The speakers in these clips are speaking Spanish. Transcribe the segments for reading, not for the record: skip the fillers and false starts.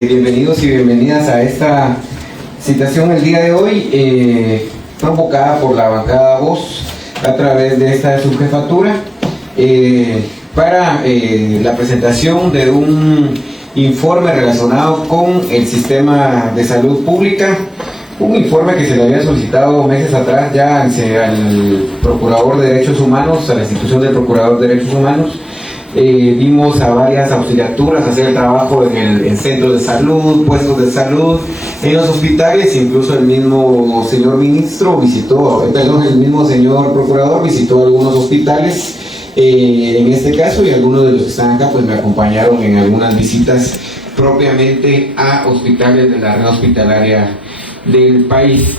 Bienvenidos y bienvenidas a esta citación el día de hoy, provocada por la bancada Voz a través de esta subjefatura, para la presentación de un informe relacionado con el sistema de salud pública, un informe que se le había solicitado meses atrás ya al Procurador de Derechos Humanos, a la institución del Procurador de Derechos Humanos. Vimos a varias auxiliaturas hacer el trabajo en centros de salud, puestos de salud, en los hospitales. Incluso el mismo señor ministro visitó, el mismo señor procurador visitó algunos hospitales en este caso, y algunos de los que están acá pues me acompañaron en algunas visitas propiamente a hospitales de la red hospitalaria del país.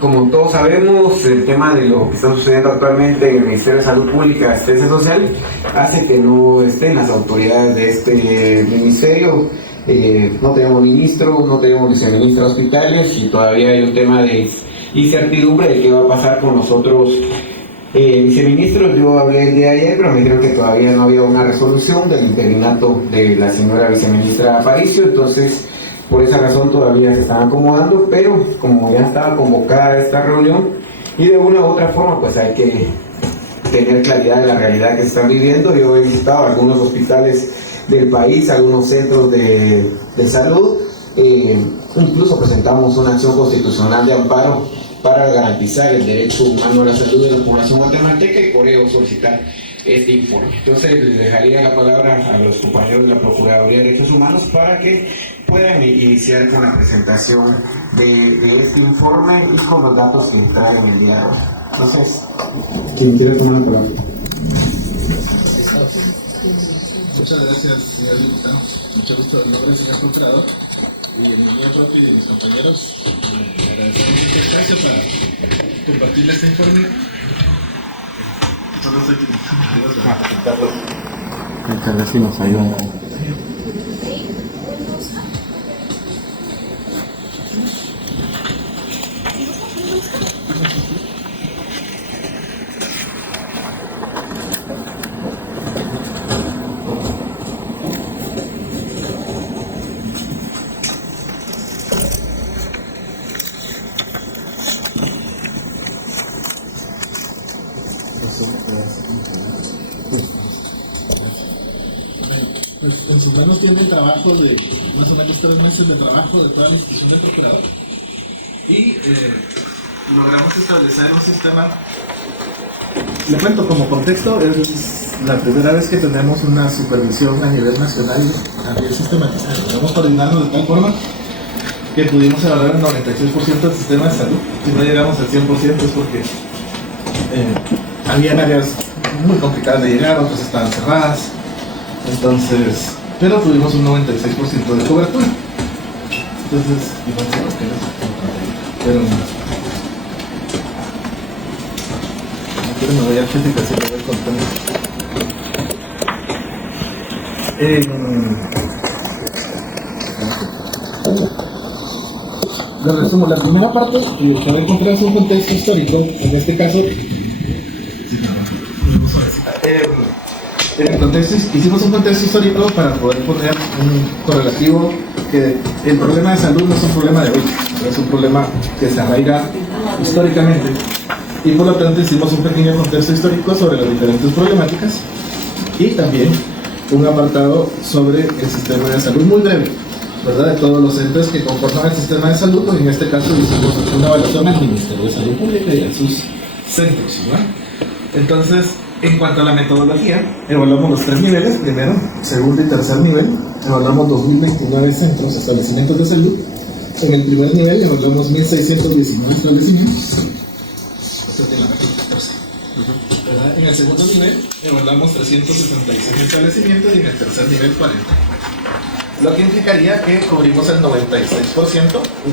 Como todos sabemos, el tema de lo que está sucediendo actualmente en el Ministerio de Salud Pública y Asistencia Social hace que no estén las autoridades de este ministerio. No tenemos ministro, no tenemos viceministra de hospitales, y todavía hay un tema de incertidumbre de qué va a pasar con los otros viceministros. Yo hablé el día de ayer, pero me dijeron que todavía no había una resolución del interinato de la señora viceministra Aparicio. Entonces, por esa razón todavía se están acomodando, pero como ya estaba convocada esta reunión y de una u otra forma pues hay que tener claridad de la realidad que se están viviendo. Yo he visitado algunos hospitales del país, algunos centros de salud, incluso presentamos una acción constitucional de amparo para garantizar el derecho humano a la salud de la población guatemalteca, y por ello solicitar este informe. Entonces le dejaría la palabra a los compañeros de la Procuraduría de Derechos Humanos para que puedan iniciar con la presentación de este informe y con los datos que traen el día de hoy. Entonces, ¿quién quiere tomar la palabra? Muchas gracias, señor diputado. Mucho gusto. El nombre del señor procurador y en el mío propio y de mis compañeros. Agradecemos esta instancia para compartir este informe. Solo estoy para presentarlo. Muchas gracias, nos ayudan. Pues en sus manos tiene el trabajo de más o menos 3 meses de trabajo de toda la institución del procurador, y logramos establecer un sistema. Le cuento como contexto, es la primera vez que tenemos una supervisión a nivel nacional a nivel sistematizado. Estamos coordinando de tal forma que pudimos evaluar el 96% del sistema de salud. Si no llegamos al 100% es porque había áreas muy complicadas de llegar, otras estaban cerradas. Entonces, pero tuvimos un 96% de cobertura. Entonces, igual se lo queda, pero no quiero me voy a crítica si lo voy contando. Le resumo, la primera parte que va a encontrar es un contexto histórico. En este caso, en el contexto, hicimos un contexto histórico para poder poner un correlativo, que el problema de salud no es un problema de hoy, es un problema que se arraiga históricamente, y por lo tanto hicimos un pequeño contexto histórico sobre las diferentes problemáticas y también un apartado sobre el sistema de salud muy breve, ¿verdad? De todos los entes que conforman el sistema de salud. En este caso hicimos una evaluación al Ministerio de Salud Pública y a sus centros, ¿verdad? Entonces, en cuanto a la metodología, evaluamos los 3 niveles, primero, segundo y tercer nivel. Evaluamos 2029 centros, establecimientos de salud. En el primer nivel evaluamos 1619 establecimientos. En el segundo nivel evaluamos 366 establecimientos, y en el tercer nivel 40. Lo que implicaría que cubrimos el 96%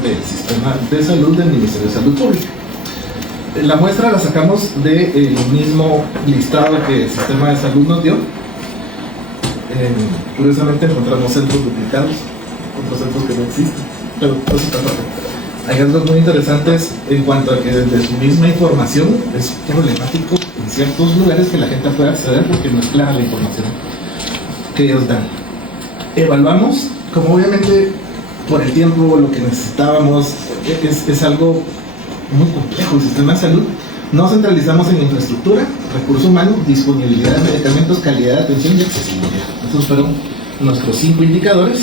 del sistema de salud del Ministerio de Salud Pública. La muestra la sacamos del mismo listado que el sistema de salud nos dio. Curiosamente encontramos centros duplicados, otros centros que no existen, pero eso está perfecto. Hay hallazgos muy interesantes en cuanto a que desde su misma información es problemático en ciertos lugares que la gente pueda acceder porque no es clara la información que ellos dan. Evaluamos, como obviamente por el tiempo, lo que necesitábamos, es algo muy complejo el sistema de salud. Nos centralizamos en infraestructura, recursos humanos, disponibilidad de medicamentos, calidad de atención y accesibilidad. Esos fueron nuestros 5 indicadores,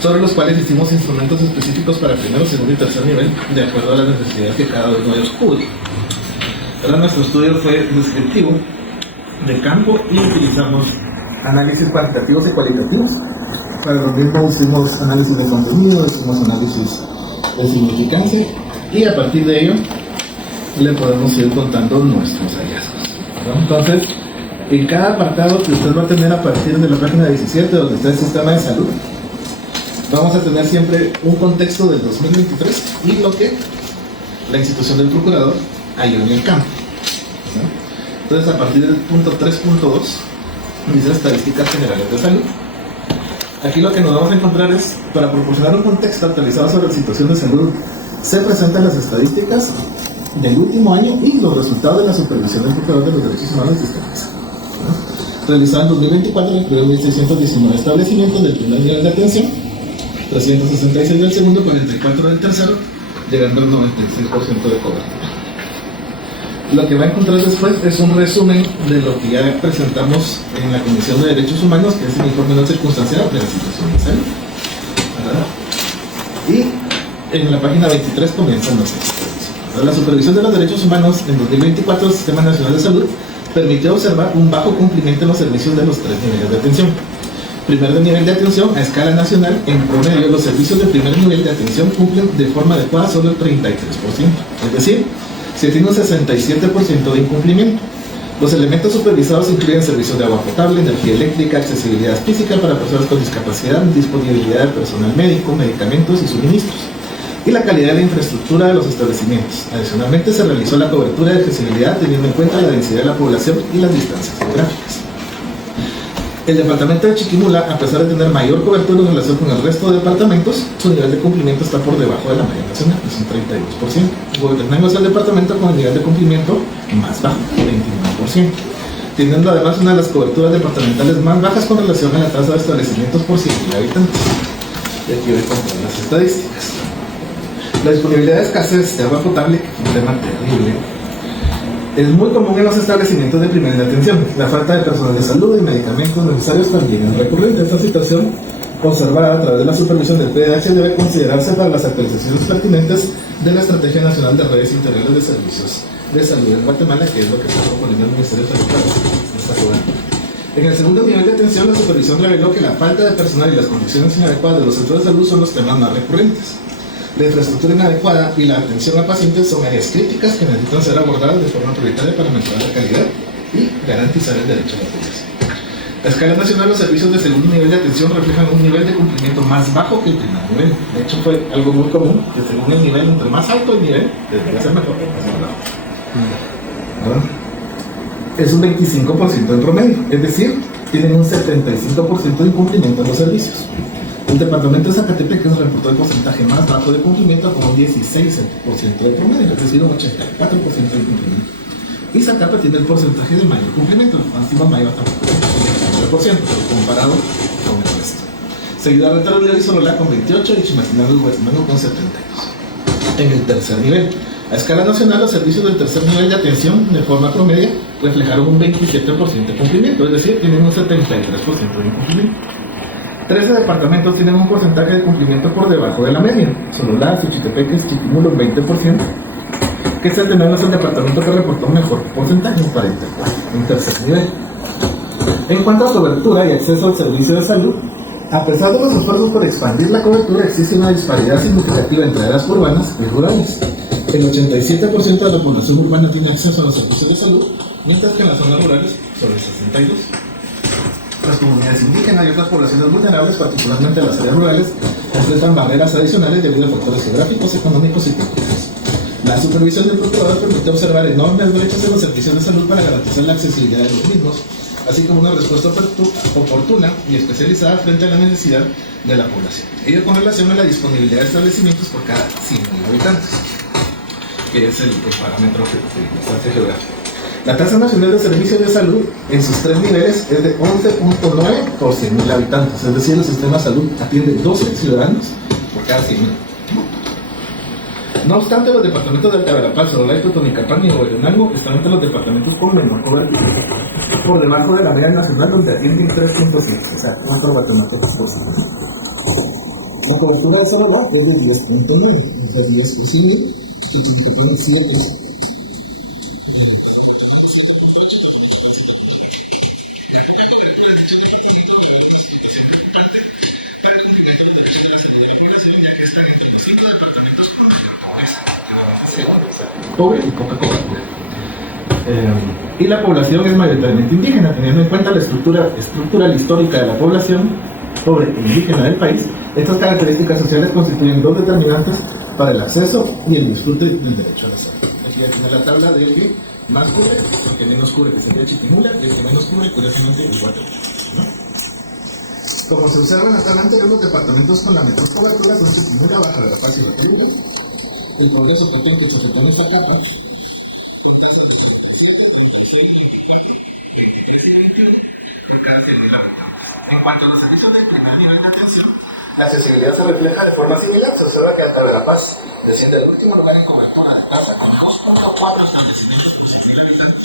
sobre los cuales hicimos instrumentos específicos para primero, segundo y tercer nivel, de acuerdo a las necesidades que cada uno de ellos cubre. Ahora nuestro estudio fue descriptivo, de campo, y utilizamos análisis cuantitativos y cualitativos. Para lo mismo hicimos análisis de contenido, hicimos análisis de significancia, y a partir de ello le podemos ir contando nuestros hallazgos, ¿no? Entonces, en cada apartado que usted va a tener a partir de la página 17, donde está el sistema de salud, vamos a tener siempre un contexto del 2023 y lo que la institución del procurador halló en el campo, ¿no? Entonces, a partir del punto 3.2 dice estadísticas generales de salud. Aquí lo que nos vamos a encontrar es, para proporcionar un contexto actualizado sobre la situación de salud, se presentan las estadísticas del último año y los resultados de la supervisión del procurador de los derechos humanos de sistema de salud, ¿no? Realizado en 2024, incluyó 1.619 establecimientos del primer nivel de atención, 366 del segundo, 44 del tercero, llegando al 96% de cobertura. Lo que va a encontrar después es un resumen de lo que ya presentamos en la Comisión de Derechos Humanos, que es el informe no circunstancial de la situación de salud, ¿verdad? Y en la página 23 comienzan los hechos. La supervisión de los derechos humanos en 2024 del Sistema Nacional de Salud permitió observar un bajo cumplimiento en los servicios de los 3 niveles de atención. Primer nivel de atención, a escala nacional, en promedio los servicios de primer nivel de atención cumplen de forma adecuada solo el 33%, es decir, se tiene un 67% de incumplimiento. Los elementos supervisados incluyen servicios de agua potable, energía eléctrica, accesibilidad física para personas con discapacidad, disponibilidad de personal médico, medicamentos y suministros, y la calidad de la infraestructura de los establecimientos. Adicionalmente, se realizó la cobertura de accesibilidad teniendo en cuenta la densidad de la población y las distancias geográficas. El departamento de Chiquimula, a pesar de tener mayor cobertura en relación con el resto de departamentos, su nivel de cumplimiento está por debajo de la media nacional, es un 32%. Huehuetenango es el departamento con el nivel de cumplimiento más bajo, 29%, teniendo además una de las coberturas departamentales más bajas con relación a la tasa de establecimientos por 100.000 habitantes. Y aquí voy a comparar las estadísticas. La disponibilidad de escasez de agua potable, que es un tema terrible, es muy común en los establecimientos de primera atención. La falta de personal de salud y medicamentos necesarios también es recurrente. Esta situación, observada a través de la supervisión del PDH, debe considerarse para las actualizaciones pertinentes de la Estrategia Nacional de Redes Integrales de Servicios de Salud en Guatemala, que es lo que está proponiendo el Ministerio de Salud para esta cobertura. En el segundo nivel de atención, la supervisión reveló que la falta de personal y las condiciones inadecuadas de los centros de salud son los temas más recurrentes. La infraestructura inadecuada y la atención a pacientes son áreas críticas que necesitan ser abordadas de forma prioritaria para mejorar la calidad y garantizar el derecho a la población. A escala nacional, los servicios de segundo nivel de atención reflejan un nivel de cumplimiento más bajo que el primer nivel. De hecho, fue algo muy común, que según el nivel, entre más alto el nivel, debería ser mejor. Es un 25% en promedio, es decir, tienen un 75% de incumplimiento en los servicios. El departamento de Zacatepec reportó el porcentaje más bajo de cumplimiento con un 16% de promedio, es decir, un 84% de cumplimiento. Y Zacapa tiene el porcentaje de mayor cumplimiento, encima mayor tampoco, 9%, pero comparado con el resto. Seguida de Retaro y Solola con 28 y Chimaltenango y Huehuetenango con 72. En el tercer nivel, a escala nacional, los servicios del tercer nivel de atención de forma promedio reflejaron un 27% de cumplimiento, es decir, tienen un 73% de incumplimiento. 13 departamentos tienen un porcentaje de cumplimiento por debajo de la media. Solola, Suchitepeques, Chiquimula, un 20%. Quetzaltenango es el departamento que reportó un mejor porcentaje, un 44%, en tercer nivel. En cuanto a cobertura y acceso al servicio de salud, a pesar de los esfuerzos por expandir la cobertura, existe una disparidad significativa entre áreas urbanas y rurales. El 87% de la población urbana tiene acceso a los servicios de salud, mientras que en las zonas rurales solo el 62%. Las comunidades indígenas y otras poblaciones vulnerables, particularmente las áreas rurales, enfrentan barreras adicionales debido a factores geográficos, económicos y culturales. La supervisión del procurador permite observar enormes brechas en los servicios de salud para garantizar la accesibilidad de los mismos, así como una respuesta oportuna y especializada frente a la necesidad de la población. Ello con relación a la disponibilidad de establecimientos por cada 100.000 habitantes, que es el parámetro de distancia geográfica. La tasa nacional de servicios de salud en sus 3 niveles es de 11.9 por 100.000 habitantes, es decir, el sistema de salud atiende 12 ciudadanos por cada 100.000. No obstante, los departamentos de Alta Verapaz, Olaico, Tonicapán y Huehuetenango están entre los departamentos con menor cobertura, por debajo de la media nacional, donde atienden 3.5, o sea, 4 guatemaltecos por ciento. La cobertura de Sonora es de 10.9, o sea, 10 posible, y Tonicapán es 7. Pobre y poca cobertura. Y la población es mayoritariamente indígena, teniendo en cuenta la estructural histórica de la población pobre e indígena del país. Estas características sociales constituyen dos determinantes para el acceso y el disfrute del derecho a la salud. Aquí ya tiene la tabla del que más cubre, el que menos cubre, que sería Chiquimula, y el que menos cubre, curiosamente, Guatemala, ¿no? Como se observa en la tabla anterior, los departamentos con la mejor cobertura son Chiquimula, Baja Verapaz y Guatemala. El Progreso, Cotenque, Chapetón y Zacapa, por cada 100.000 habitantes. En cuanto a los servicios del primer nivel de atención, la accesibilidad se refleja de forma similar. Se observa que Alta Verapaz desciende al último lugar en cobertura de tasa con 2.4 establecimientos por 100.000 habitantes.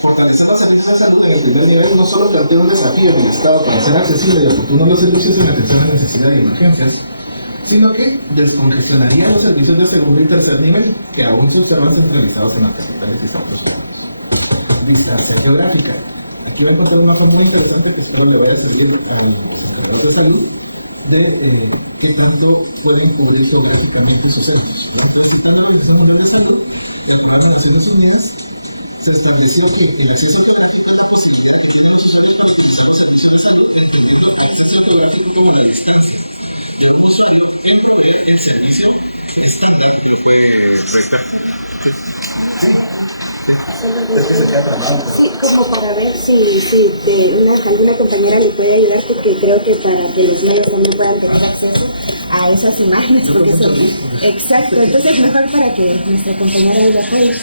Fortalecer los servicios de salud en el primer nivel no solo plantea un desafío en el Estado para hacer accesibles y oportunos los servicios en atención a necesidad y emergencias, sino que descongestionaría los servicios de segundo y tercer nivel, que aún se observan centralizados en las capitales y centros. Distancia geográfica. Aquí voy a encontrar una forma muy interesante que espero le voy a servir a la de salud de qué tanto pueden cubrir sobre equipamientos sociales. Entonces, para la Organización Mundial de la Salud, de acuerdo a las Naciones Unidas, se estableció que el acceso a la posibilidad de que los usuarios para utilizar los servicios de salud dependiendo del acceso geográfico como la distancia de un usuario que provee el servicio estándar que fue proyectado. Sí, como para ver si alguna compañera le puede ayudar, porque creo que para que los medios también puedan tener acceso a esas imágenes, porque son exacto, entonces mejor para que nuestra compañera ayude a apoye.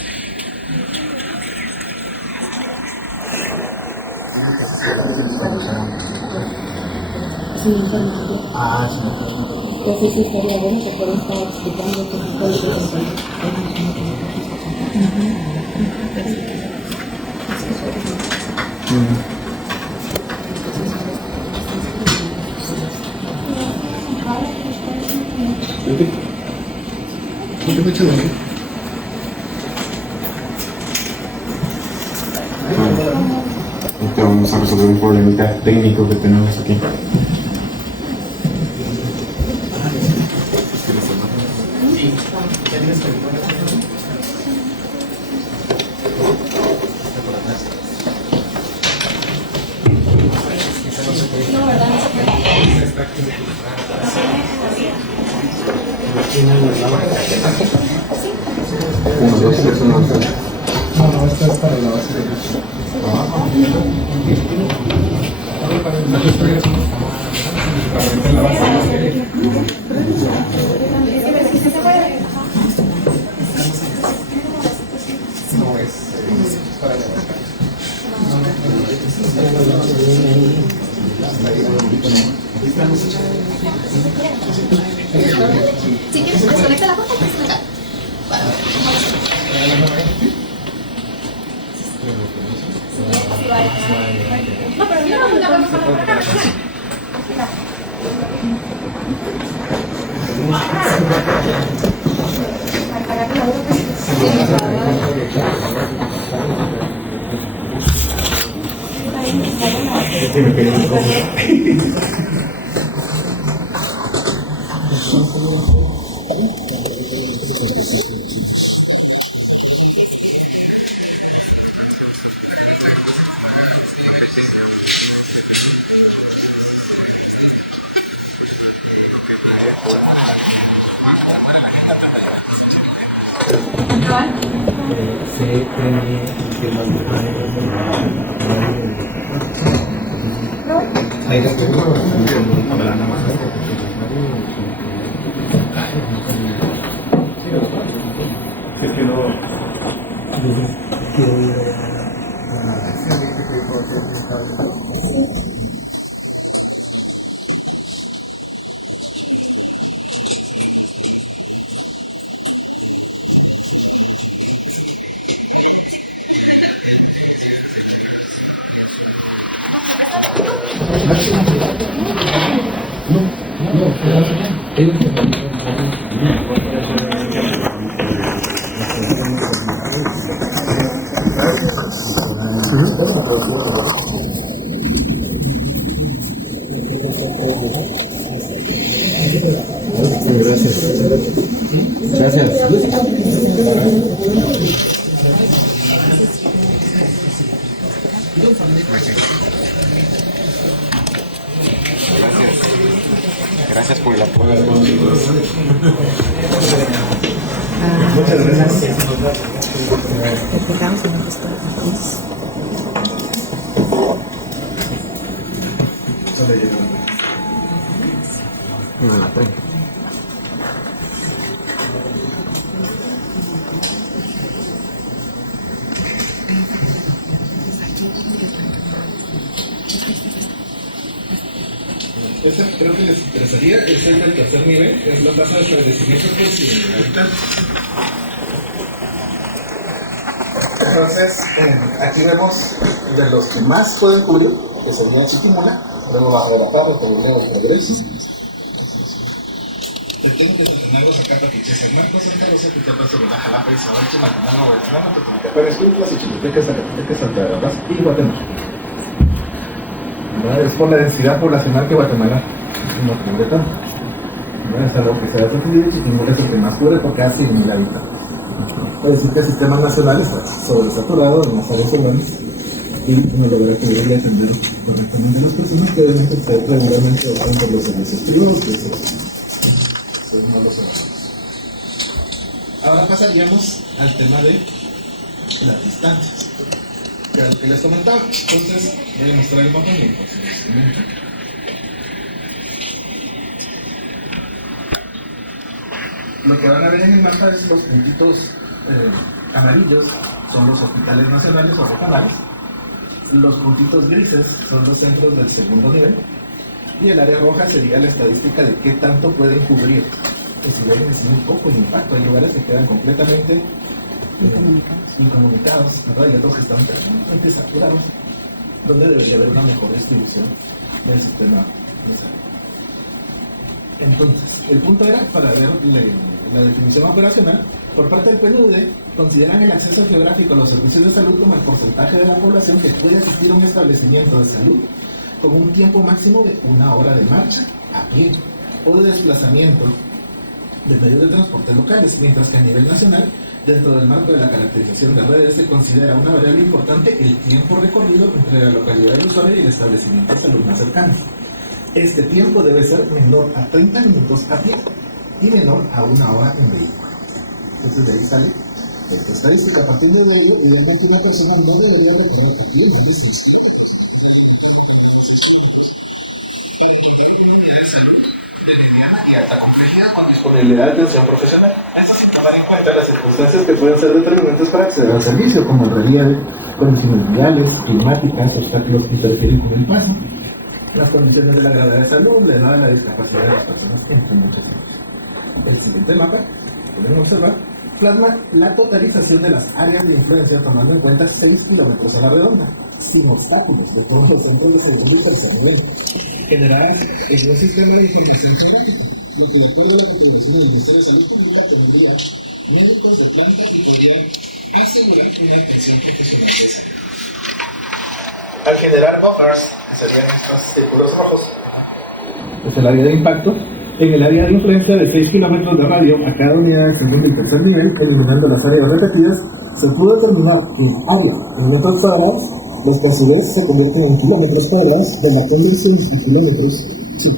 Ah, sí. Entonces sí estaría bueno que puedan estar explicando qué tipo de cosas. ¿Qué fecha de hoy? Ahorita vamos a resolver un problemita técnico que tenemos aquí. Uno, dos, tres, uno, dos. No, esta es para la base de Si quieres, desconecta la foto, desconecta. No, pero no, la vamos a poner por acá. Gracias por el apoyo. Muchas gracias. No la traigo. Esta creo que les interesaría, es el del tercer nivel, es la tasa de establecimiento por 100.000 habitantes. Entonces, aquí vemos de los que más pueden cubrir, que sería Chiquimula, luego Bajo de la Parra, Toboleo y Progreso. Tengo que entrenarlos acá para que chequen más cosas, Carlos, que te pase la Jalapa y Sabache, Macanano, Guatemala, Tetelitepec, Escuintlas y Chiltepec, Zacatepec, Santa Barbas y Guatemala. ¿No? Es por la densidad poblacional que Guatemala no cubre tanto. ¿No? Es algo que se ha defendido y Chiquimula es el que más cubre por casi 1.000 habitantes. Puede decir que el sistema nacional está sobresaturado en las áreas urbanas y no logra cubrir y atender correctamente a las personas que deben ser regularmente optan por los servicios privados, que eso no lo sabemos. Ahora pasaríamos al tema de las distancias, que era lo que les comentaba. Entonces voy a mostrar el mapa y el procedimiento. Lo que van a ver en el mapa es los puntitos amarillos, son los hospitales nacionales o regionales. Los puntitos grises son los centros del segundo nivel. Y el área roja sería la estadística de qué tanto pueden cubrir. Que si ven es muy poco el impacto, hay lugares que quedan completamente incomunicados, ¿verdad? Y otros que están perfectamente saturados, donde debería haber una mejor distribución del sistema de salud. Entonces, el punto era para ver la definición operacional. Por parte del PNUD, consideran el acceso geográfico a los servicios de salud como el porcentaje de la población que puede asistir a un establecimiento de salud con un tiempo máximo de 1 hora de marcha a pie o de desplazamiento de medios de transporte locales, mientras que a nivel nacional, dentro del marco de la caracterización de redes, se considera una variable importante el tiempo recorrido entre la localidad del usuario y el establecimiento de salud más cercano. Este tiempo debe ser menor a 30 minutos a pie y menor a 1 hora en vehículo. Entonces de ahí sale esta estadística. A partir de ello, idealmente una persona no debería recorrer a pie más de 6 kilómetros para contar con una unidad de salud de mediana y alta complejidad con disponibilidad de atención profesional. Esto sin tomar en cuenta las circunstancias que pueden ser determinantes para acceder al servicio, como el relieve, condiciones viales, climáticas, obstáculos que interfieren con el paso, las condiciones de la gravedad de salud, la edad, la discapacidad de las personas, entre muchas otras. El siguiente mapa, pueden observar, plasma la totalización de las áreas de influencia tomando en cuenta 6 kilómetros a la redonda, sin obstáculos de todos los centros de segundo y tercer nivel, generadas en un sistema de información geográfica, lo que de acuerdo a la categorización del Ministerio de Salud Pública tendría médicos de planta y podría asegurar una atención profesional. Al generar buffers, que serían estos círculos rojos, es el área de impacto. En el área de influencia de 6 kilómetros de radio a cada unidad de segundo y tercer nivel, eliminando las áreas repetidas, se pudo determinar que área en metros cuadrados, los que a su vez se convierten en kilómetros cuadrados de la condición de kilómetros. Sí.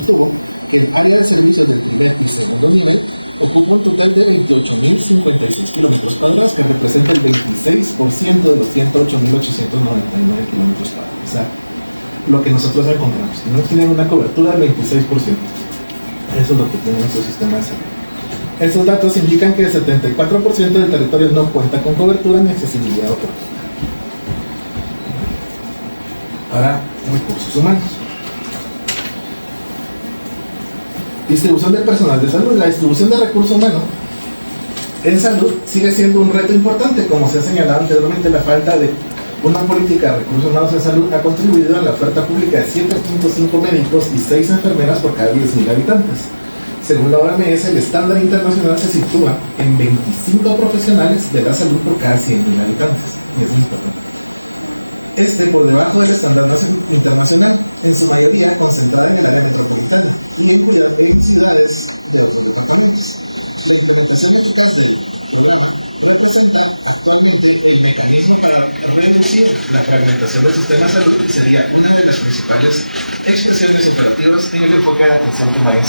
sería una de las principales expresiones partidos de organizar el país.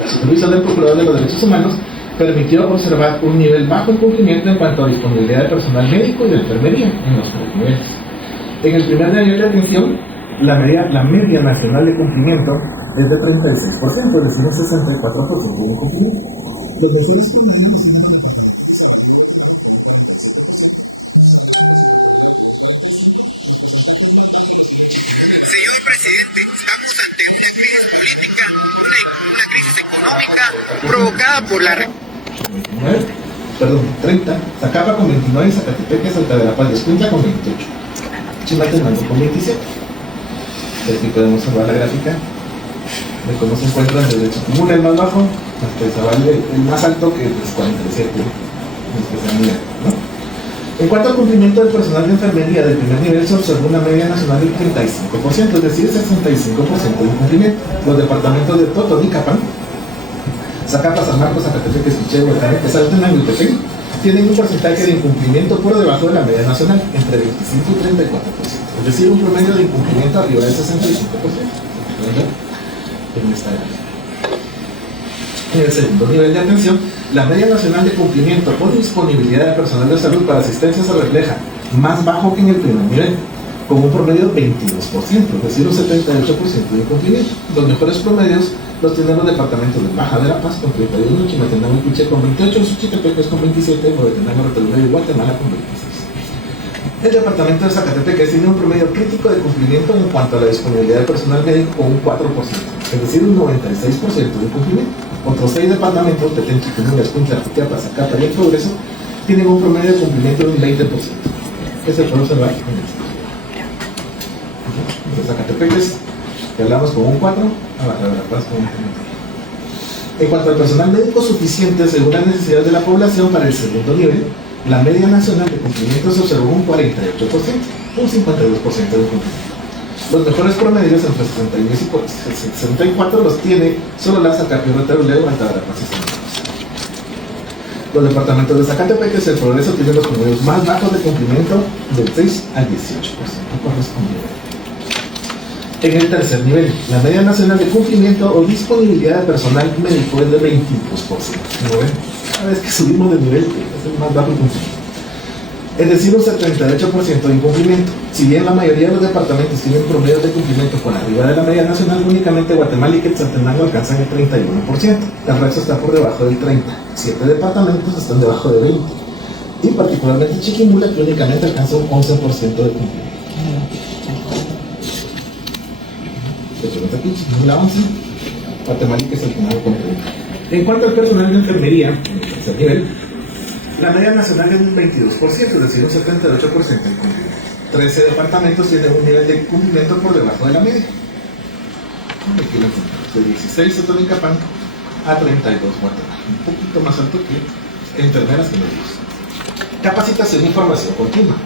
La supervisión del Procurador de los Derechos Humanos permitió observar un nivel bajo de cumplimiento en cuanto a disponibilidad de personal médico y de enfermería en los tres niveles. En el primer nivel de atención, la media nacional de cumplimiento es de 36%, es decir, un 64% de cumplimiento. Los vecinos Señor presidente, estamos ante una crisis política, una crisis económica provocada por la... 30, Zacapa con 29, Zacatepeque, Salta de la Paz y Escuintla con 28. Chimaltenango con 27. Aquí podemos observar la gráfica de cómo se encuentran desde Chocomula el más bajo hasta Izabal el más alto, que es 47 en especialidad, ¿no? En cuanto al cumplimiento del personal de enfermería del primer nivel, se observó una media nacional del 35%, es decir, 65% de cumplimiento. Los departamentos de Totonicapán, Zacapa, San Marcos, Zacatepeque, Quiché, Huehuetenango, Saltenango y Tepeque tienen un porcentaje de incumplimiento por debajo de la media nacional, entre 25 y 34%. Es decir, un promedio de incumplimiento arriba del 65%. En esta área. En el segundo nivel de atención, la media nacional de cumplimiento por disponibilidad de personal de salud para asistencia se refleja más bajo que en el primer nivel, con un promedio de 22%, es decir, un 78% de incumplimiento. Los mejores promedios los tienen los departamentos de Baja de la Paz con 31, Chimaltenango y Quiché con 28, Suchitepeques con 27, Huehuetenango, Rotolula y Guatemala con 26. El departamento de Zacatepeque tiene un promedio crítico de cumplimiento en cuanto a la disponibilidad de personal médico con un 4%, es decir, un 96% de cumplimiento. Otros 6 departamentos, Petén, Chiquimula, Escuintla, Jutiapa, Zacapa y El Progreso, tienen un promedio de cumplimiento de un 20%, que se puede observar en esto. De Zacatepeques, que hablamos con un 4, a Baja de la Paz con un 3. En cuanto al personal médico suficiente según las necesidades de la población para el segundo nivel, la media nacional de cumplimiento se observó un 48%, un 52% de cumplimiento. Los mejores promedios entre 62 y 64 los tiene solo la Zacapa, Rotolula, Alta Verapaz y San Marcos. Los departamentos de Zacatepeque y El Progreso tienen los promedios más bajos de cumplimiento del 6 al 18% correspondiente. En el tercer nivel, la media nacional de cumplimiento o disponibilidad de personal médico es de 22%. ¿No ven? Cada vez que subimos de nivel, es el más bajo cumplimiento. Es decir, un 78% de incumplimiento. Si bien la mayoría de los departamentos tienen promedios de cumplimiento por arriba de la media nacional, únicamente Guatemala y Quetzaltenango alcanzan el 31%. El resto está por debajo del 30%. 7 departamentos están debajo de 20%. Y particularmente Chiquimula, que únicamente alcanza un 11% de cumplimiento. Aquí, Chiquimula 11, Guatemala y Quetzaltenango con 30%. En cuanto al personal de enfermería, en el tercer nivel, la media nacional es un 22%, es decir, un 78% de cumplimiento. 13 departamentos tienen un nivel de cumplimiento por debajo de la media. Aquí lo encontramos, de 16 Totonicapán a 32 Guatemala, un poquito más alto que enfermeras y médicos. Capacitación y formación continua.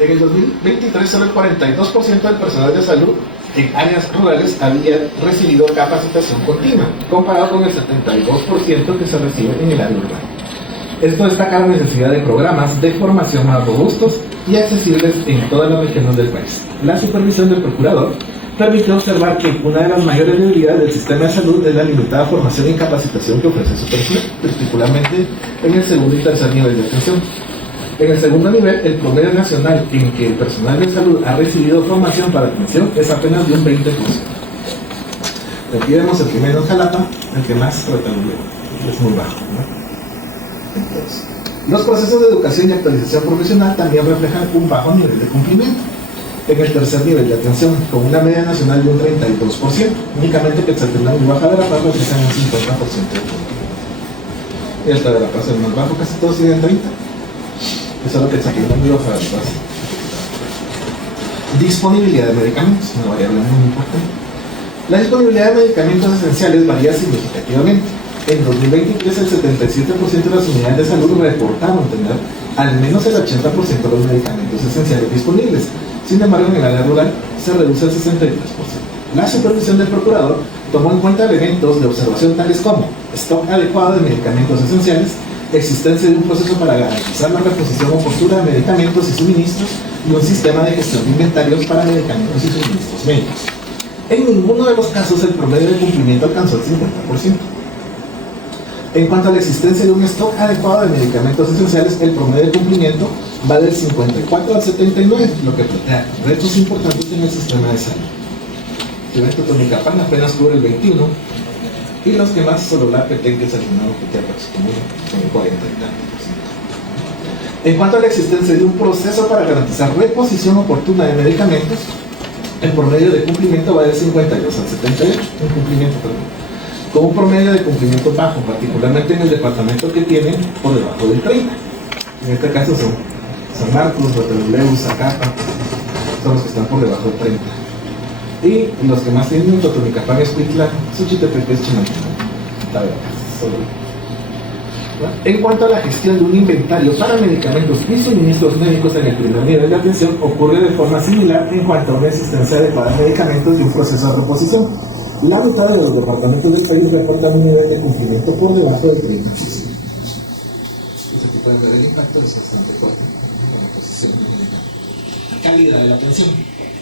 En el 2023, solo el 42% del personal de salud en áreas rurales había recibido capacitación continua, comparado con el 72% que se recibe en el área urbana. Esto destaca la necesidad de programas de formación más robustos y accesibles en todas las regiones del país. La supervisión del procurador permitió observar que una de las mayores debilidades del sistema de salud es la limitada formación y capacitación que ofrece su personal, particularmente en el segundo y tercer nivel de atención. En el segundo nivel, el promedio nacional en que el personal de salud ha recibido formación para atención es apenas de un 20%. Aquí vemos el que menos Jalapa, el que más rectangular, es muy bajo, ¿no? Entonces, los procesos de educación y actualización profesional también reflejan un bajo nivel de cumplimiento. En el tercer nivel de atención, con una media nacional de un 32%, únicamente Quetzaltenango y Baja de la Paz reflejan un 50% de cumplimiento. Y Alta de la Paz es el más bajo, casi todos siguen 30%. Eso es lo que Quetzaltenango y Baja de la Paz. Disponibilidad de medicamentos, una variable muy importante. La disponibilidad de medicamentos esenciales varía significativamente. En 2023, el 77% de las unidades de salud reportaron tener al menos el 80% de los medicamentos esenciales disponibles. Sin embargo, en el área rural se reduce al 63%. La supervisión del procurador tomó en cuenta elementos de observación tales como stock adecuado de medicamentos esenciales, existencia de un proceso para garantizar la reposición oportuna de medicamentos y suministros, y un sistema de gestión de inventarios para medicamentos y suministros médicos. En ninguno de los casos el promedio de cumplimiento alcanzó el 50%. En cuanto a la existencia de un stock adecuado de medicamentos esenciales, el promedio de cumplimiento va del 54 al 79, lo que plantea retos importantes en el sistema de salud. Si ven, Totonicapán apenas cubre el 21, y los que más solo la PT, que es el final que son el 40 y tantos. En cuanto a la existencia de un proceso para garantizar reposición oportuna de medicamentos, el promedio de cumplimiento va del 52 al 78, con un promedio de cumplimiento bajo, particularmente en el departamento que tiene por debajo del 30. En este caso son San Marcos, Waterloo, Zacapa, son los que están por debajo del 30. Y los que más tienen Totonicapán, Escuintla, Xochitepec, Chimaltenango. En cuanto a la gestión de un inventario para medicamentos y suministros médicos en el primer nivel de atención, ocurre de forma similar en cuanto a una existencia adecuada de medicamentos y un proceso de reposición. La mitad de los departamentos del país reportan un nivel de cumplimiento por debajo del 30%. Aquí pueden ver el impacto, es bastante fuerte. La reposición de medicamentos. Calidad de la atención.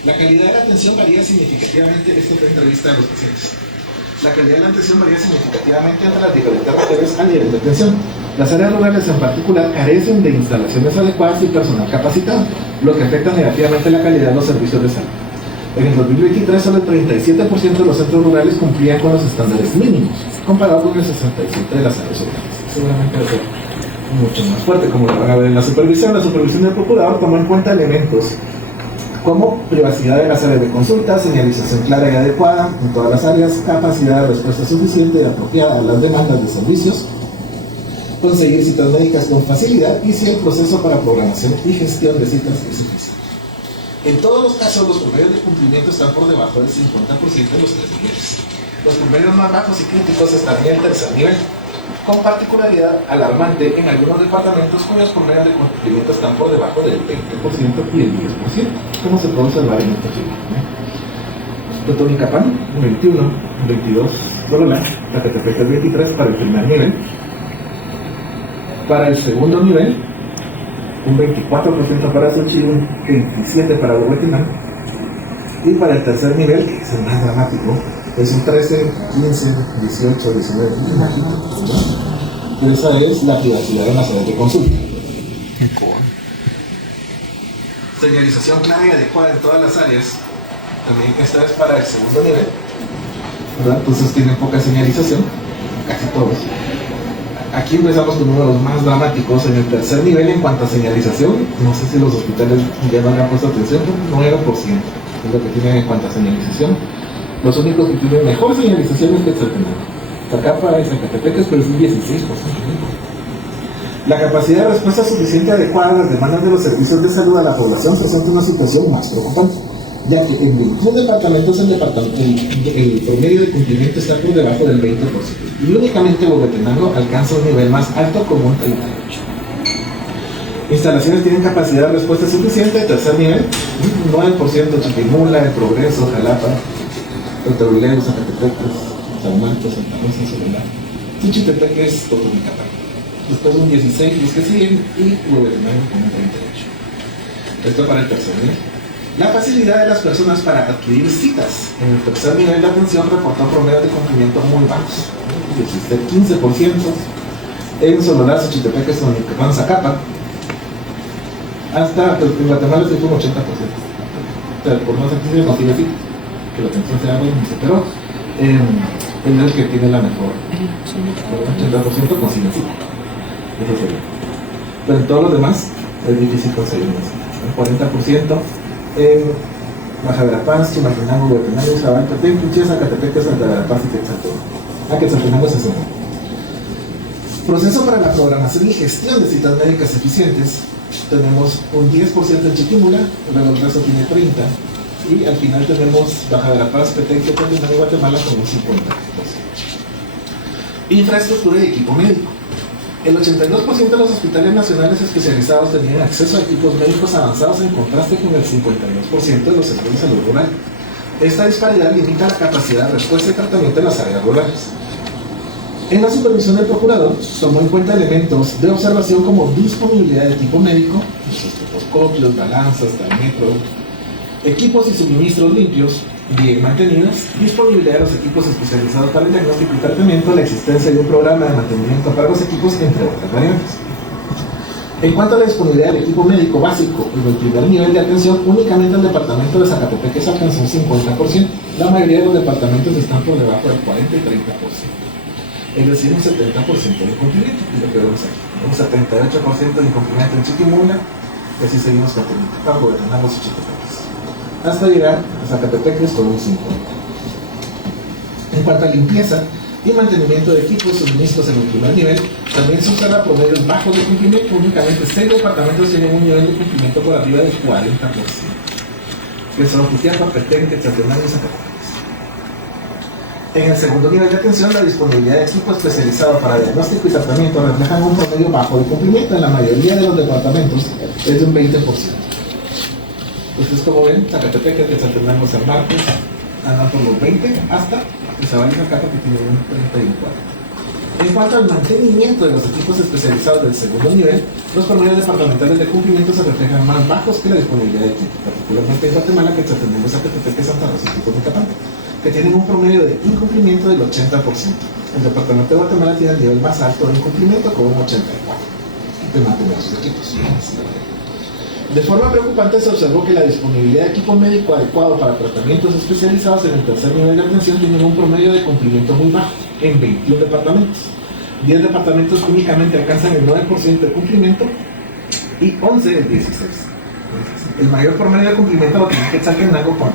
La calidad de la atención varía significativamente, esto es entrevista de los pacientes. La calidad de la atención varía significativamente entre las diferentes regiones a nivel de atención. Las áreas rurales en particular carecen de instalaciones adecuadas y personal capacitado, lo que afecta negativamente la calidad de los servicios de salud. En el 2023, solo el 37% de los centros rurales cumplían con los estándares mínimos, comparado con el 67% de las áreas urbanas. Seguramente va a ser mucho más fuerte, como lo van a ver en la supervisión. La supervisión del procurador tomó en cuenta elementos como privacidad de las áreas de consulta, señalización clara y adecuada en todas las áreas, capacidad de respuesta suficiente y apropiada a las demandas de servicios, conseguir citas médicas con facilidad y si el proceso para programación y gestión de citas es suficiente. En todos los casos, los promedios de cumplimiento están por debajo del 50% de los 3 niveles. Los promedios más bajos y críticos están en el tercer nivel, con particularidad alarmante en algunos departamentos cuyos promedios de cumplimiento están por debajo del 20% y el 10%, como se puede observar en esta figura. Totonicapán, 21, 22, Sololá, Zacatepec, 23 para el primer nivel. Para el segundo nivel, un 24% para Xochitl, un 27% para Huehuetenango. Y para el tercer nivel, que es el más dramático, es un 13, 15, 18, 19, esa es la privacidad en las áreas de consulta. Señalización clara y adecuada en todas las áreas. También esta es para el segundo nivel, ¿verdad? Entonces tienen poca señalización, casi todos. Aquí empezamos con uno de los más dramáticos en el tercer nivel en cuanto a señalización. No sé si los hospitales ya no le han puesto atención, 9% es lo que tienen en cuanto a señalización. Los únicos que tienen mejor señalización es Quetzaltenango. Zacapa y Zacatepec, pero es un 16%. La capacidad de respuesta suficiente adecuada a las demandas de los servicios de salud a la población presenta una situación más preocupante, ya que en 21 departamentos el promedio de cumplimiento está por debajo del 20%. Y únicamente Huehuetenango alcanza un nivel más alto como un 38%. Instalaciones tienen capacidad de respuesta suficiente, tercer nivel, 9% Chiquimula, El Progreso, Jalapa, Waterloo, Zacatepec, San Marcos, Santa Rosa, Sololá. Xochitepec es Totonicapán. Después un 16, los que siguen, y Huehuetenango con un 38. Esto para el tercer nivel. La facilidad de las personas para adquirir citas en el tercer nivel de atención reportó promedios de cumplimiento muy bajos. Existe 15%, en Sololá, Xochitepec, Totonicapán, Zacapa, hasta en Guatemala se fue un 80%. O sea, por más aquí se consigue cita, que la atención sea buena, pero él es el que tiene la mejor. 80% consigue cita. Eso sería. Pero en todos los demás es difícil conseguir una cita. 40% en Baja Verapaz, Chimaltenango, Huehuetenango, Ixabal, Pinche, Zacatepec, Santa Verapaz y Quetzaltenango. Quetzaltenango es 60. Proceso para la programación y gestión de citas médicas eficientes. Tenemos un 10% en Chiquimula, luego el resto tiene 30%, y al final tenemos Baja Verapaz, Petén, Quetzaltenango y Guatemala con un 50%. Infraestructura y equipo médico. El 82% de los hospitales nacionales especializados tenían acceso a equipos médicos avanzados en contraste con el 52% de los centros de salud rural. Esta disparidad limita la capacidad de respuesta y tratamiento en las áreas rurales. En la supervisión del procurador, tomó en cuenta elementos de observación como disponibilidad de equipo médico, estetoscopios, balanzas, termómetros, equipos y suministros limpios, bien mantenidos, disponibilidad de los equipos especializados para el diagnóstico y tratamiento, la existencia de un programa de mantenimiento para los equipos, entre otras variables. En cuanto a la disponibilidad del equipo médico básico y del primer nivel de atención, únicamente el departamento de Zacatepec alcanzó un 50%. La mayoría de los departamentos están por debajo del 40 y 30%. Es decir, un 70% de incumplimiento, es lo que vemos aquí. Un 78% de incumplimiento en Chiquimula, y así seguimos con Tepito, gobernamos y Chiquitapes, hasta llegar a Zacatepec con un 50%. En cuanto a limpieza y mantenimiento de equipos suministros en el primer nivel, también se observa promedios bajos de cumplimiento. Únicamente 6 departamentos tienen un nivel de cumplimiento por arriba del 40%, que son Jutiapa, Petén, Quetzaltenango y Zacatepec. En el segundo nivel de atención, la disponibilidad de equipo especializado para diagnóstico y tratamiento reflejan un promedio bajo de cumplimiento. En la mayoría de los departamentos es de un 20%. Ustedes, como ven, Zacatepec, Quetzaltenango, San Marcos andan por los 20 hasta Izabal y Zacapa, que tienen un 34%. En cuanto al mantenimiento de los equipos especializados del segundo nivel, los promedios departamentales de cumplimiento se reflejan más bajos que la disponibilidad de equipo, particularmente en Guatemala, Quetzaltenango, Zacatepec, Santa Rosa y Tecamante, que tienen un promedio de incumplimiento del 80%. El departamento de Guatemala tiene el nivel más alto de incumplimiento con un 84% de mantener sus equipos. De forma preocupante se observó que la disponibilidad de equipo médico adecuado para tratamientos especializados en el tercer nivel de atención tiene un promedio de cumplimiento muy bajo en 21 departamentos. 10 departamentos únicamente alcanzan el 9% de cumplimiento y 11 el 16%. El mayor promedio de cumplimiento lo tiene Quetzaltenango con 38%.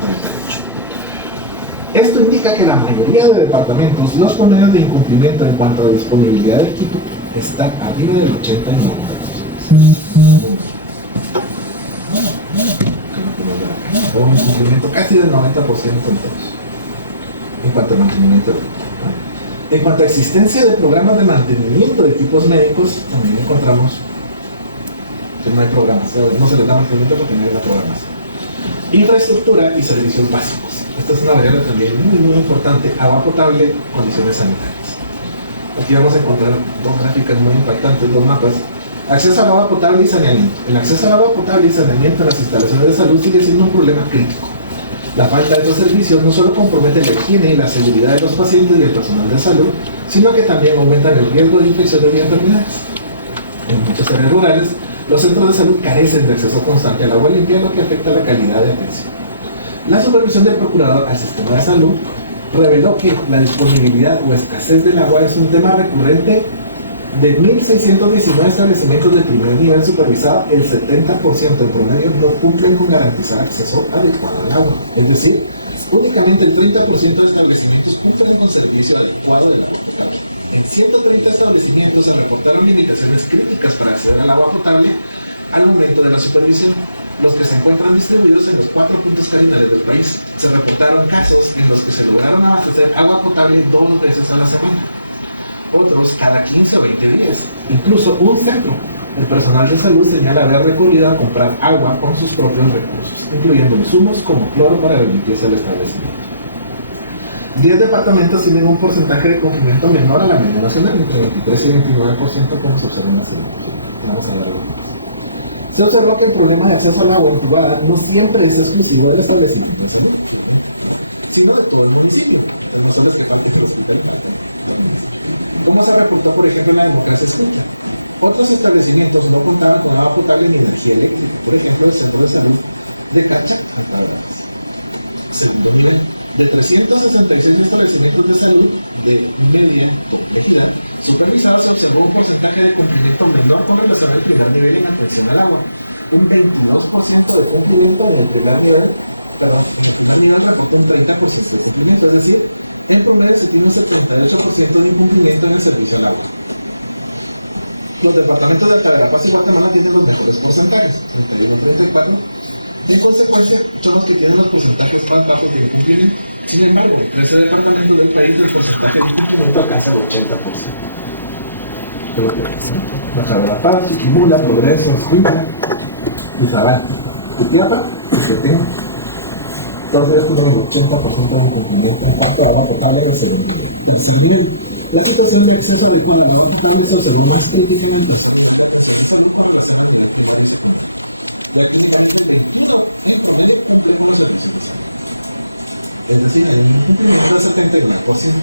Esto indica que la mayoría de departamentos, los promedios de incumplimiento en cuanto a disponibilidad de equipo están arriba del 80 y 90%. Un incumplimiento casi del 90% en todos. En cuanto a mantenimiento de equipo. En cuanto a existencia de programas de mantenimiento de equipos médicos, también encontramos que no hay programas. No se les da mantenimiento porque no hay la programación. Infraestructura y servicios básicos. Esta es una variable también muy importante. Agua potable, condiciones sanitarias. Aquí vamos a encontrar dos gráficas muy impactantes, dos mapas. Acceso al agua potable y saneamiento. El acceso al agua potable y saneamiento en las instalaciones de salud sigue siendo un problema crítico. La falta de estos servicios no solo compromete la higiene y la seguridad de los pacientes y el personal de salud, sino que también aumenta el riesgo de infecciones y enfermedades. En muchas áreas rurales, los centros de salud carecen de acceso constante al agua limpia, lo que afecta la calidad de atención. La supervisión del procurador al sistema de salud reveló que la disponibilidad o escasez del agua es un tema recurrente. De 1.619 establecimientos de primer nivel supervisado, el 70% en promedio no cumplen con garantizar acceso adecuado al agua. Es decir, únicamente el 30% de establecimientos cumplen con el servicio adecuado del agua potable. En 130 establecimientos se reportaron limitaciones críticas para acceder al agua potable al momento de la supervisión. Los que se encuentran distribuidos en los 4 puntos cardinales del país. Se reportaron casos en los que se lograron abastecer agua potable 2 veces a la semana. Otros cada 15 o 20 días. Incluso un ejemplo, el personal de salud señala haber recurrido a comprar agua con sus propios recursos, incluyendo insumos como cloro para la limpieza del establecimiento. 10 departamentos tienen un porcentaje de cumplimiento menor a la media nacional, entre 23 y 29% como se observa nacional. Vamos a verlo. Se observó que el problema de acceso al agua entubada no siempre es exclusivo del establecimiento, sino de todo el municipio, que no solo se parte del hospital. ¿Cómo se reportó, por ejemplo, en la democracia escrita? Otros establecimientos no contaban con agua potable ni energía eléctrica, por ejemplo, el centro de salud de Cacha, en Tarragona. Segundo nivel, de 366 establecimientos de salud de nivel un porcentaje de cumplimiento menor con relación al primer nivel en atención al agua. Un 22% de cumplimiento en el primer nivel, unidad reporta un 30% de cumplimiento, es decir, en promedio se tiene un 78% de incumplimiento en el servicio al agua. Los departamentos de Tarapacá y Guatemala tienen los mejores porcentajes, 31-34. En consecuencia, son los que tienen los porcentajes más bajos de incumplimiento. Sin embargo, en 13 departamentos del país el porcentaje de incumplimiento alcanza el 80%. Baja de la Paz, Chiquimula, Progreso, Cuba, Izabal, Jutiapa y Petén. Estados Unidos tiene el 80% de cumplimiento en cuanto a agua potable de seguridad. Y seguir la situación de acceso al agua potable es el segundo más críticamente. Es decir, en un punto de 71%.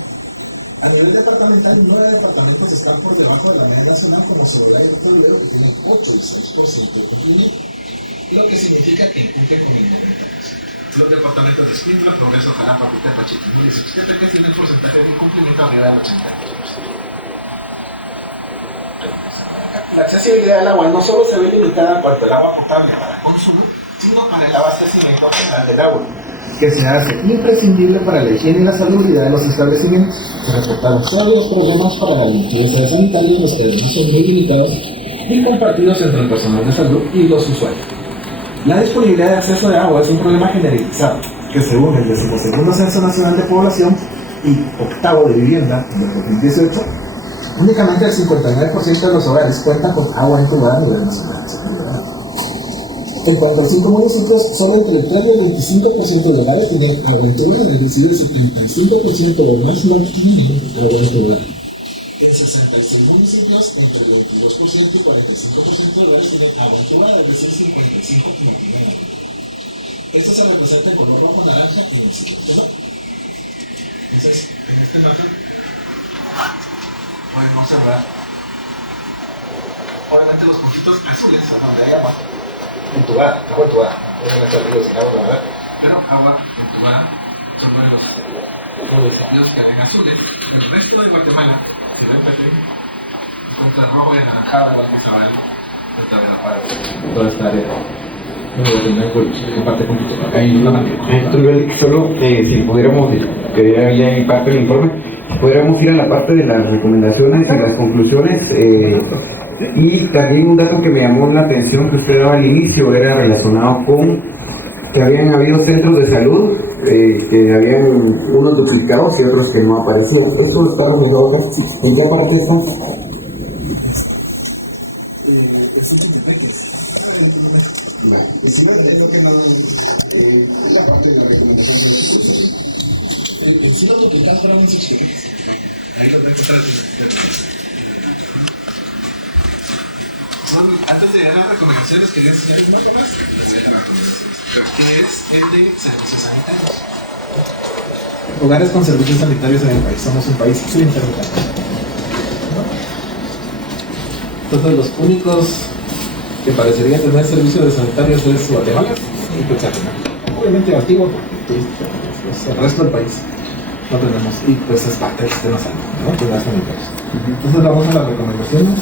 A nivel departamental, 9 departamentos están por debajo de la media nacional, como Soledad y Toledo, que tienen 8 y 6% de cumplimiento, lo que significa que incumplen con el 90%. Los departamentos de Escuintla, Progreso, Jalapa, Pitepa, Chiquimula y Sextepe tienen porcentaje de cumplimiento arriba del 80%. La accesibilidad del agua no solo se ve limitada en cuanto al agua potable para consumo, sino para el abastecimiento general del agua, que se hace imprescindible para la higiene y la salubridad de los establecimientos. Se reportaron serios problemas para la limpieza sanitaria, los que además son muy limitados y compartidos entre el personal de salud y los usuarios. La disponibilidad de acceso de agua es un problema generalizado, que según el 12º Censo Nacional de Población y 8º de Vivienda del 2018, únicamente el 59% de los hogares cuentan con agua entubada a nivel nacional. En cuanto a 5 municipios, solo entre el 3 y el 25% de hogares tienen agua entubada, es decir, el 75% o más no tienen agua entubada. En 66 municipios, entre el 22% y 45% de hogares tienen agua entubada, es decir, 55% no tienen agua. Esto se representa en color rojo naranja en el siguiente mapa. Entonces, en este mapa podemos observar obviamente los puntitos azules son donde hay agua entubada, agua entubada, obviamente arriba sin agua, ¿verdad? Pero agua entubada son los municipios que ven azules. El resto de Guatemala, si ven pequeño, encuentra rojo y anaranjado, igual que Zabal, está de la parte. Toda esta área. Comparte poquito. Solo si pudiéramos, que ya hay parte del informe, podríamos ir a la parte de las recomendaciones y las conclusiones. Y también un dato que me llamó la atención que usted daba al inicio era relacionado con que habían habido centros de salud, que habían unos duplicados y otros que no aparecían. ¿Eso está reflejado acá? ¿En qué parte está? La parte de la recomendación de en sí los duplicados fueron muchos chicos. Ahí los voy a encontrar. Antes de llegar a las recomendaciones, quería enseñarles más o más. Les voy a dejar recomendaciones. ¿Qué es el de servicios sanitarios? Hogares con servicios sanitarios en el país. Somos un país subintermitente. Entonces, los únicos que parecerían tener servicios de sanitarios es Guatemala y Quetzaltenango. Obviamente antiguo, porque el resto del país no tenemos, y pues es parte del sistema salud, ¿no? Pues sanitarios. Entonces vamos a las recomendaciones.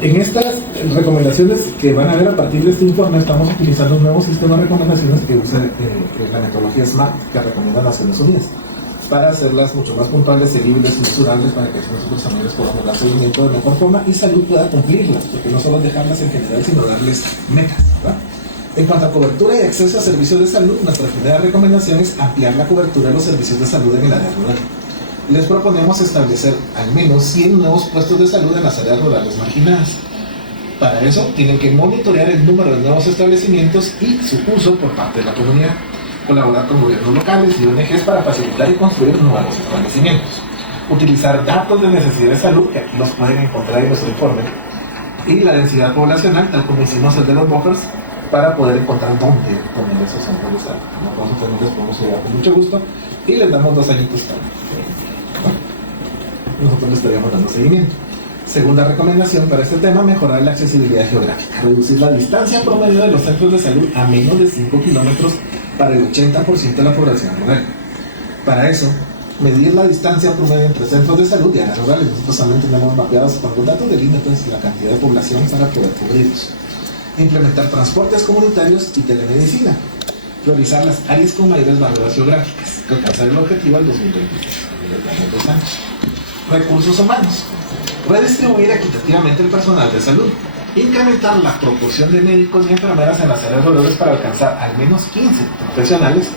En estas recomendaciones que van a ver a partir de este informe, estamos utilizando un nuevo sistema de recomendaciones que usa la metodología SMART que recomiendan las Naciones Unidas, para hacerlas mucho más puntuales, seguibles, mensurables, para que nosotros también les podamos dar seguimiento de mejor forma y salud pueda cumplirlas, porque no solo dejarlas en general, sino darles metas, ¿verdad? En cuanto a cobertura y acceso a servicios de salud, nuestra primera recomendación es ampliar la cobertura de los servicios de salud en el área rural. Les proponemos establecer al menos 100 nuevos puestos de salud en las áreas rurales marginadas. Para eso, tienen que monitorear el número de nuevos establecimientos y su uso por parte de la comunidad, colaborar con gobiernos locales y ONGs para facilitar y construir nuevos establecimientos, utilizar datos de necesidad de salud, que aquí los pueden encontrar en nuestro informe, y la densidad poblacional, tal como hicimos el de los buffers, para poder encontrar dónde poner esos centros de salud. Nosotros también les podemos ayudar con mucho gusto y les damos 2 añitos también. Nosotros le estaríamos dando seguimiento. Segunda recomendación para este tema, mejorar la accesibilidad geográfica, reducir la distancia promedio de los centros de salud a menos de 5 kilómetros para el 80% de la población rural. Para eso, medir la distancia promedio entre centros de salud y áreas rurales. Nosotros también tenemos mapeados con los datos de límites la cantidad de población para poder cubrirlos. Implementar transportes comunitarios y telemedicina. Priorizar las áreas con mayores barreras geográficas, que alcanzar el objetivo al 2023, en 2 años. Recursos humanos. Redistribuir equitativamente el personal de salud. Incrementar la proporción de médicos y enfermeras en las áreas rurales para alcanzar al menos 15 profesionales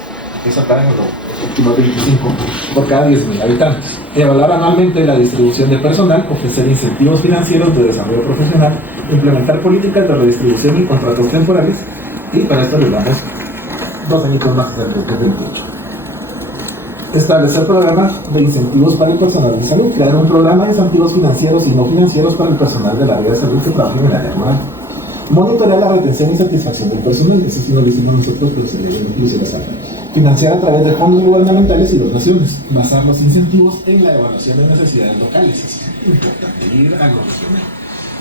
eso acá en los últimos 25, por cada 10.000 habitantes. Evaluar anualmente la distribución de personal, ofrecer incentivos financieros de desarrollo profesional, implementar políticas de redistribución y contratos temporales, y para esto les damos 2 añitos más del 2028. Establecer programas de incentivos para el personal de salud, crear un programa de incentivos financieros y no financieros para el personal del área de salud que trabaja en el área rural. Monitorear la retención y satisfacción del personal, eso sí no lo hicimos nosotros, pero se le dio incluso la sala. Financiar a través de fondos gubernamentales y dotaciones. Basar los incentivos en la evaluación de necesidades locales, eso es importante, ir a lo regional.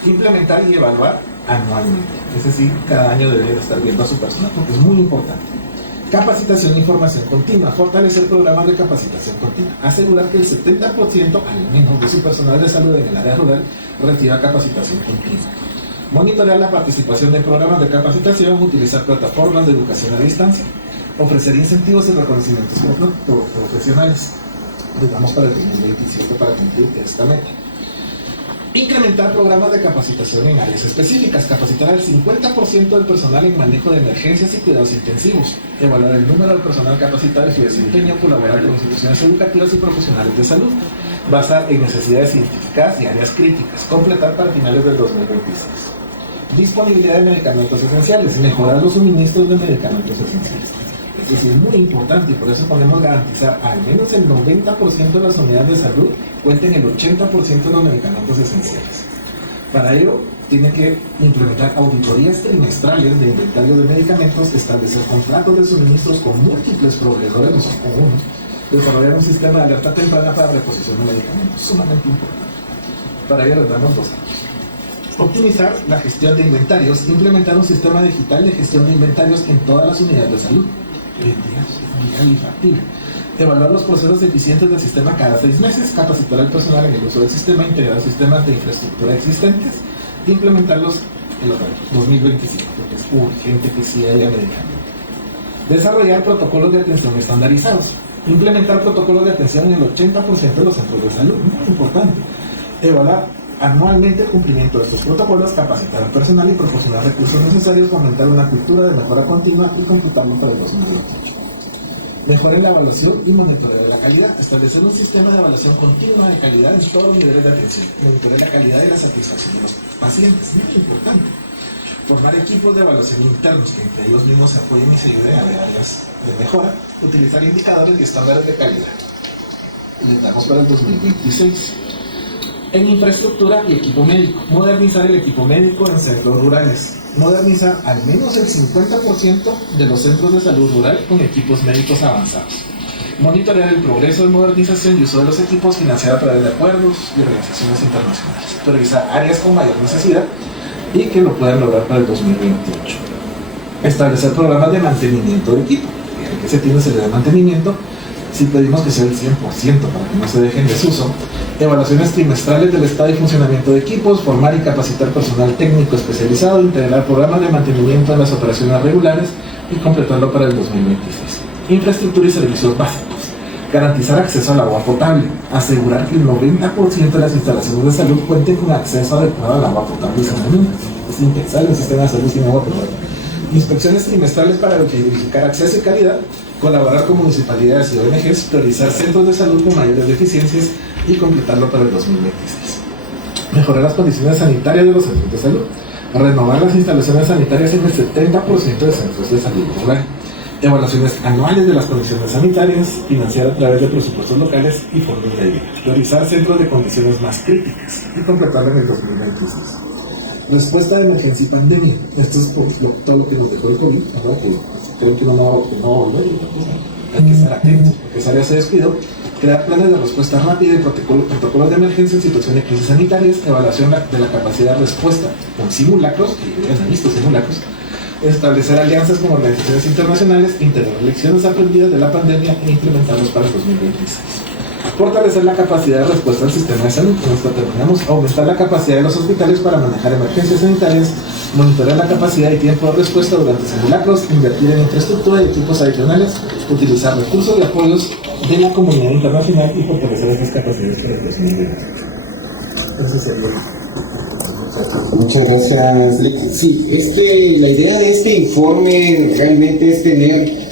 Implementar y evaluar anualmente, es decir, cada año debe estar viendo a su personal porque es muy importante. Capacitación e información continua, fortalecer programas de capacitación continua, asegurar que el 70% al menos de su personal de salud en el área rural reciba capacitación continua. Monitorear la participación en programas de capacitación, utilizar plataformas de educación a distancia, ofrecer incentivos y reconocimientos profesionales, digamos para el 2027 para cumplir esta meta. Incrementar programas de capacitación en áreas específicas, capacitar al 50% del personal en manejo de emergencias y cuidados intensivos, evaluar el número de personal capacitado y su desempeño, colaborar con instituciones educativas y profesionales de salud, basar en necesidades identificadas y áreas críticas, completar para finales del 2026. Disponibilidad de medicamentos esenciales, mejorar los suministros de medicamentos esenciales. Esto sí es muy importante y por eso podemos garantizar al menos el 90% de las unidades de salud cuenten el 80% de los medicamentos esenciales. Para ello, tiene que implementar auditorías trimestrales de inventario de medicamentos, establecer contratos de suministros con múltiples proveedores, no son comunes, desarrollar un sistema de alerta temprana para reposición de medicamentos, sumamente importante. Para ello les damos 2 años. Optimizar la gestión de inventarios, implementar un sistema digital de gestión de inventarios en todas las unidades de salud. Evaluar los procesos eficientes del sistema cada 6 meses, capacitar al personal en el uso del sistema, integrar sistemas de infraestructura existentes, implementarlos en los años 2025, porque es urgente que sí haya medicamentos. Desarrollar protocolos de atención estandarizados, implementar protocolos de atención en el 80% de los centros de salud, muy importante. Evaluar anualmente el cumplimiento de estos protocolos, capacitar al personal y proporcionar recursos necesarios, fomentar una cultura de mejora continua y completarlo para el 2028. Mejorar la evaluación y monitoreo de la calidad, establecer un sistema de evaluación continua de calidad en todos los niveles de atención, monitorear la calidad y la satisfacción de los pacientes, muy importante. Formar equipos de evaluación internos que entre ellos mismos se apoyen y se ayuden a ver áreas de mejora, utilizar indicadores y estándares de calidad. Les damos para el 2026. En infraestructura y equipo médico, modernizar el equipo médico en centros rurales, modernizar al menos el 50% de los centros de salud rural con equipos médicos avanzados, monitorear el progreso de modernización y uso de los equipos, financiar a través de acuerdos y organizaciones internacionales, priorizar áreas con mayor necesidad y que lo puedan lograr para el 2028. Establecer programas de mantenimiento de equipo, que se tiene de mantenimiento, si pedimos que sea el 100% para que no se deje en desuso. Evaluaciones trimestrales del estado y funcionamiento de equipos, formar y capacitar personal técnico especializado, integrar programas de mantenimiento en las operaciones regulares y completarlo para el 2026. Infraestructura y servicios básicos, garantizar acceso al agua potable, asegurar que el 90% de las instalaciones de salud cuenten con acceso adecuado al agua potable y saneamiento. Es impensable el sistema de salud sin agua potable. Inspecciones trimestrales para verificar acceso y calidad, colaborar con municipalidades y ONGs, priorizar centros de salud con mayores deficiencias y completarlo para el 2026. Mejorar las condiciones sanitarias de los centros de salud, renovar las instalaciones sanitarias en el 70% de centros de salud rural, evaluaciones anuales de las condiciones sanitarias, financiar a través de presupuestos locales y fondos de ayuda, priorizar centros de condiciones más críticas y completarlo en el 2026. Respuesta de emergencia y pandemia. Esto es todo lo que nos dejó el COVID, ¿verdad? Que creo que no va a volver. Hay que estar atentos, porque esa área se descuidó. Crear planes de respuesta rápida y protocolos de emergencia en situaciones de crisis sanitarias, evaluación de la capacidad de respuesta con simulacros, que ya han visto simulacros, establecer alianzas con organizaciones internacionales, integrar lecciones aprendidas de la pandemia e implementarlos para el 2026. Fortalecer la capacidad de respuesta al sistema de salud, con esto terminamos, aumentar la capacidad de los hospitales para manejar emergencias sanitarias, monitorear la capacidad y tiempo de respuesta durante simulacros, invertir en infraestructura y equipos adicionales, utilizar recursos y apoyos de la comunidad internacional y fortalecer estas capacidades para el 2026. Eso sería. Muchas gracias, Lex. Sí, la idea de este informe realmente es tener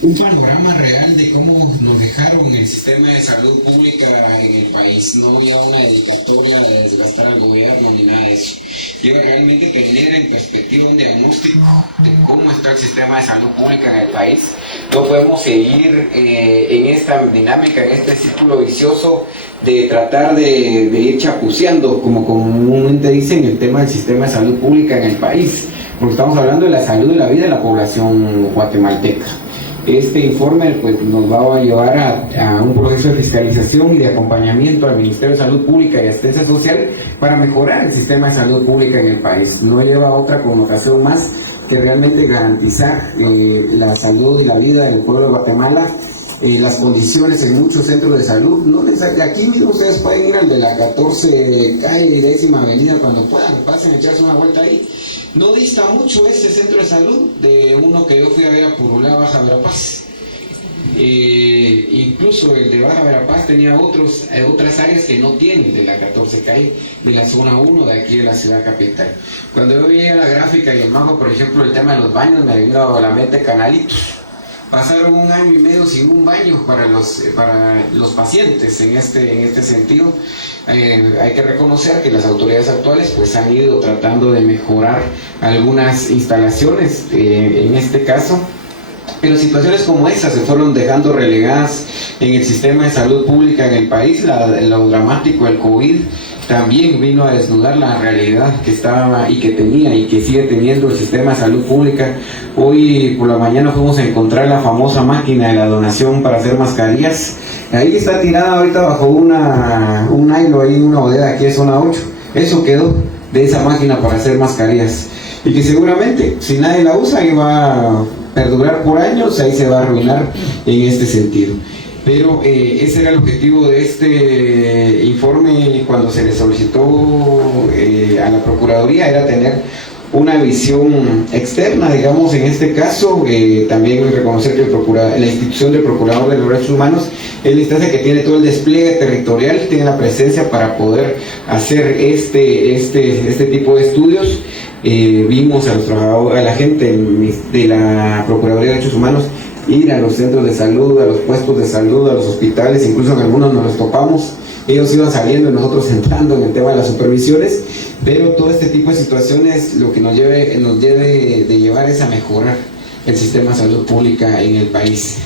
un panorama real de cómo nos dejaron el sistema de salud pública en el país, no ya una dedicatoria de desgastar al gobierno ni nada de eso. Lleva realmente tener en perspectiva un diagnóstico de cómo está el sistema de salud pública en el país. No podemos seguir en esta dinámica, en este círculo vicioso de tratar de ir chapuceando, como comúnmente dicen, el tema del sistema de salud pública en el país, porque estamos hablando de la salud y la vida de la población guatemalteca. Este informe pues, nos va a llevar a un proceso de fiscalización y de acompañamiento al Ministerio de Salud Pública y Asistencia Social para mejorar el sistema de salud pública en el país. No lleva otra connotación más que realmente garantizar la salud y la vida del pueblo de Guatemala, las condiciones en muchos centros de salud. No necesariamente, aquí mismo ustedes pueden ir al de la 14 calle y 10ª avenida cuando puedan, pasen a echarse una vuelta ahí. No dista mucho este centro de salud de uno que yo fui a ver a Purulá, Baja Verapaz. Incluso el de Baja Verapaz tenía otras áreas que no tienen de la 14 calle, de la zona 1 de aquí de la ciudad capital. Cuando yo veía la gráfica y el mapa, por ejemplo, el tema de los baños, me vino a la mente Canalitos. Pasaron 1 año y medio sin un baño para los pacientes en este sentido. Hay que reconocer que las autoridades actuales pues han ido tratando de mejorar algunas instalaciones en este caso, pero situaciones como esas se fueron dejando relegadas en el sistema de salud pública en el país. Lo dramático del COVID también vino a desnudar la realidad que estaba y que tenía y que sigue teniendo el sistema de salud pública. Hoy por la mañana fuimos a encontrar la famosa máquina de la donación para hacer mascarillas. Ahí está tirada ahorita bajo un nylon, ahí una bodega aquí en zona 8. Eso quedó de esa máquina para hacer mascarillas. Y que seguramente, si nadie la usa, ahí va a perdurar por años, ahí se va a arruinar en este sentido. Pero ese era el objetivo de este informe cuando se le solicitó a la Procuraduría, era tener una visión externa, digamos, en este caso. También reconocer que la institución del Procurador de los Derechos Humanos es la instancia que tiene todo el despliegue territorial, tiene la presencia para poder hacer este tipo de estudios. Vimos a los trabajadores, a la gente de la Procuraduría de Derechos Humanos ir a los centros de salud, a los puestos de salud, a los hospitales, incluso en algunos nos los topamos. Ellos iban saliendo y nosotros entrando en el tema de las supervisiones, pero todo este tipo de situaciones lo que nos debe de llevar es a mejorar el sistema de salud pública en el país.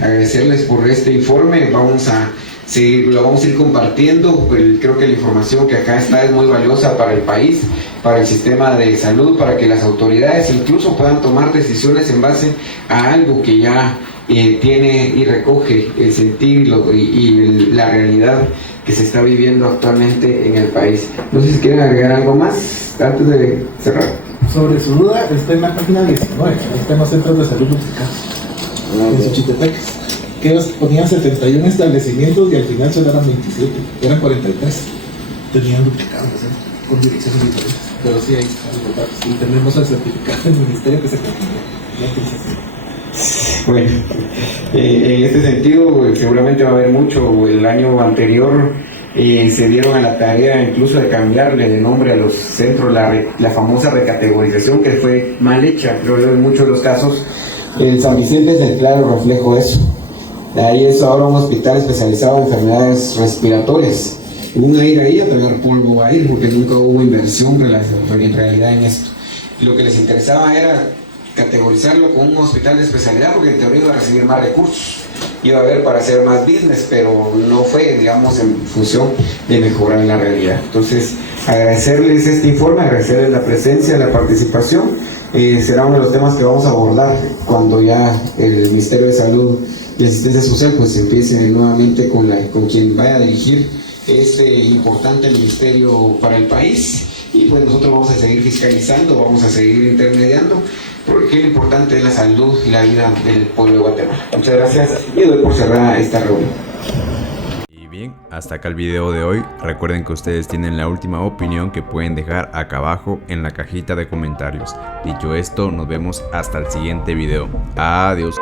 Agradecerles por este informe, lo vamos a ir compartiendo. Creo que la información que acá está es muy valiosa para el país, para el sistema de salud, para que las autoridades incluso puedan tomar decisiones en base a algo que ya tiene y recoge el sentir y la realidad que se está viviendo actualmente en el país. No sé si quieren agregar algo más antes de cerrar. Sobre su duda, está en la página 19, está en los centros de salud duplicados, en Xochitepeques, que ellos ponían 71 establecimientos y al final solo eran 27, eran 43, tenían duplicados, con direcciones diferentes, pero sí, ahí están los datos, y tenemos el certificado del ministerio que se confirmó, la autorización. Bueno, en este sentido seguramente va a haber mucho. El año anterior se dieron a la tarea incluso de cambiarle de nombre a los centros, la famosa recategorización que fue mal hecha, pero en muchos de los casos. El San Vicente es el claro reflejo de eso. De ahí es ahora un hospital especializado en enfermedades respiratorias. Hubo a ir ahí a traer polvo ahí porque nunca hubo inversión en realidad en esto. Lo que les interesaba era categorizarlo como un hospital de especialidad porque en teoría iba a recibir más recursos, iba a haber para hacer más business, pero no fue, digamos, en función de mejorar la realidad. Entonces, agradecerles este informe, agradecerles la presencia, la participación. Será uno de los temas que vamos a abordar cuando ya el Ministerio de Salud y Asistencia Social pues empiece nuevamente con quien vaya a dirigir este importante ministerio para el país. Y pues nosotros vamos a seguir fiscalizando, vamos a seguir intermediando, porque lo importante es la salud y la vida del pueblo de Guatemala. Muchas gracias y doy por cerrada esta reunión. Y bien, hasta acá el video de hoy. Recuerden que ustedes tienen la última opinión que pueden dejar acá abajo en la cajita de comentarios. Dicho esto, nos vemos hasta el siguiente video. Adiós.